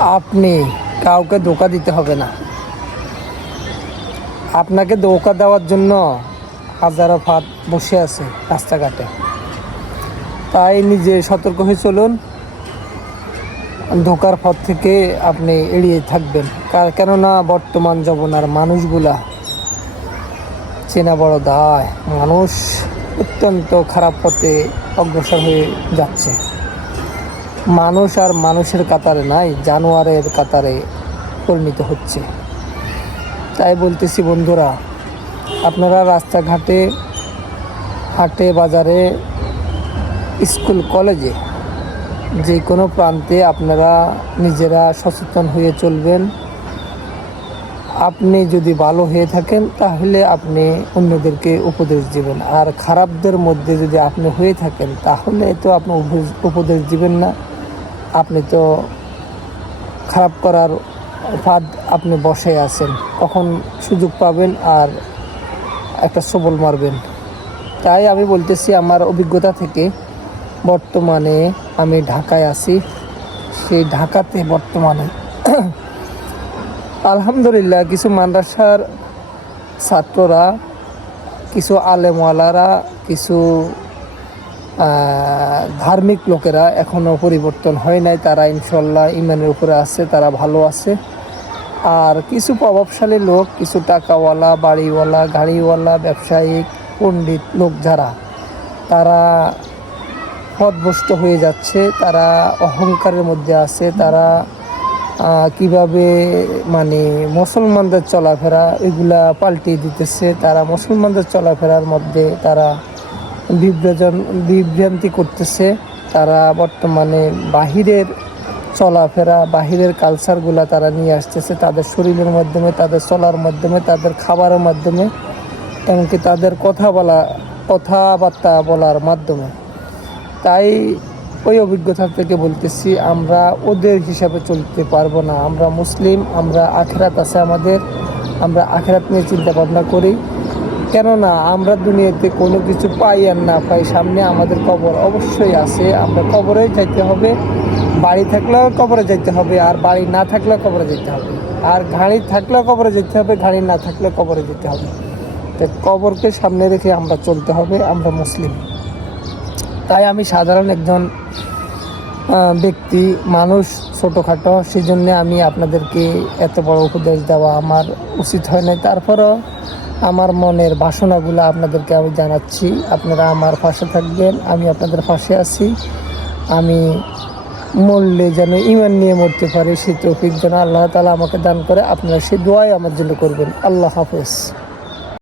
আপনি কাউকে ধোঁকা দিতে হবে না। আপনাকে ধোঁকা দেওয়ার জন্য হাজারো ফাঁদ বসে আছে রাস্তাঘাটে। তাই নিজে সতর্ক হয়ে চলুন, ধোঁকার পথ থেকে আপনি এড়িয়ে থাকবেন। কেননা বর্তমান জমানার মানুষগুলা চেনা বড় দায়। মানুষ অত্যন্ত খারাপ পথে অগ্রসর হয়ে যাচ্ছে। মানুষ আর মানুষের কাতারে নাই, জানোয়ারের কাতারে পরিণত হচ্ছে। তাই বলতেছি বন্ধুরা, আপনারা রাস্তাঘাটে, হাটে বাজারে, স্কুল কলেজে, যে কোনো প্রান্তে আপনারা নিজেরা সচেতন হয়ে চলবেন। আপনি যদি ভালো হয়ে থাকেন তাহলে আপনি অন্যদেরকে উপদেশ দিবেন, আর খারাপদের মধ্যে যদি আপনি হয়ে থাকেন তাহলে তো আপনি উপদেশ দিবেন না। আপনি তো খারাপ করার ফাঁদ আপনি বসে আছেন, কখন সুযোগ পাবেন আর একটা সবল মারবেন। তাই আমি বলতেছি আমার অভিজ্ঞতা থেকে, বর্তমানে আমি ঢাকায় আছি। সেই ঢাকাতে বর্তমানে আলহামদুলিল্লাহ কিছু মাদ্রাসার ছাত্ররা, কিছু আলেমওয়ালারা, কিছু ধার্মিক লোকেরা এখনও পরিবর্তন হয় নাই। তারা ইনশাল্লাহ ইমানের উপরে আছে, তারা ভালো আছে। আর কিছু প্রভাবশালী লোক, কিছু টাকাওয়ালা, বাড়িওয়ালা, গাড়িওয়ালা, ব্যবসায়িক, পণ্ডিত লোক যারা, তারা পথভ্রষ্ট হয়ে যাচ্ছে। তারা অহংকারের মধ্যে আছে। তারা কিভাবে মুসলমানদের চলাফেরা এগুলা পাল্টিয়ে দিতেছে। তারা মুসলমানদের চলাফেরার মধ্যে তারা বিভ্রান্তি করতেছে। তারা বর্তমানে বাহিরের চলাফেরা, বাহিরের কালচারগুলা তারা নিয়ে আসতেছে তাদের শরীরের মাধ্যমে, তাদের চলার মাধ্যমে, তাদের খাবারের মাধ্যমে, এমনকি তাদের কথাবার্তা বলার মাধ্যমে। তাই ওই অভিজ্ঞতা থেকে বলতেছি, আমরা ওদের হিসাবে চলতে পারবো না। আমরা মুসলিম, আমরা আখিরাত আছে আমাদের, আমরা আখিরাত নিয়ে চিন্তা ভাবনা করি। কেননা আমরা দুনিয়াতে কোনো কিছু পাই আর না পাই, সামনে আমাদের কবর অবশ্যই আছে। আমরা কবরে যাইতে হবে, বাড়ি থাকলেও কবরে যেতে হবে, আর বাড়ি না থাকলেও কবরে যেতে হবে, আর গাড়ি থাকলেও কবরে যেতে হবে, গাড়ি না থাকলেও কবরে যেতে হবে। তাই কবরকে সামনে রেখে আমরা চলতে হবে। আমরা মুসলিম। তাই আমি সাধারণ একজন ব্যক্তি, মানুষ, ছোটোখাটো, সেই জন্যে আমি আপনাদেরকে এত বড় উপদেশ দেওয়া আমার উচিত হয় না। তারপরও আমার মনের বাসনাগুলো আপনাদেরকে আমি জানাচ্ছি। আপনারা আমার পাশে থাকবেন, আমি আপনাদের পাশে আছি। আমি মরলে যেন ঈমান নিয়ে মরতে পারি, সেই তৌফিক যেন আল্লাহ তাআলা আমাকে দান করে। আপনারা সেই দোয়াই আমার জন্য করবেন। আল্লাহ হাফেজ।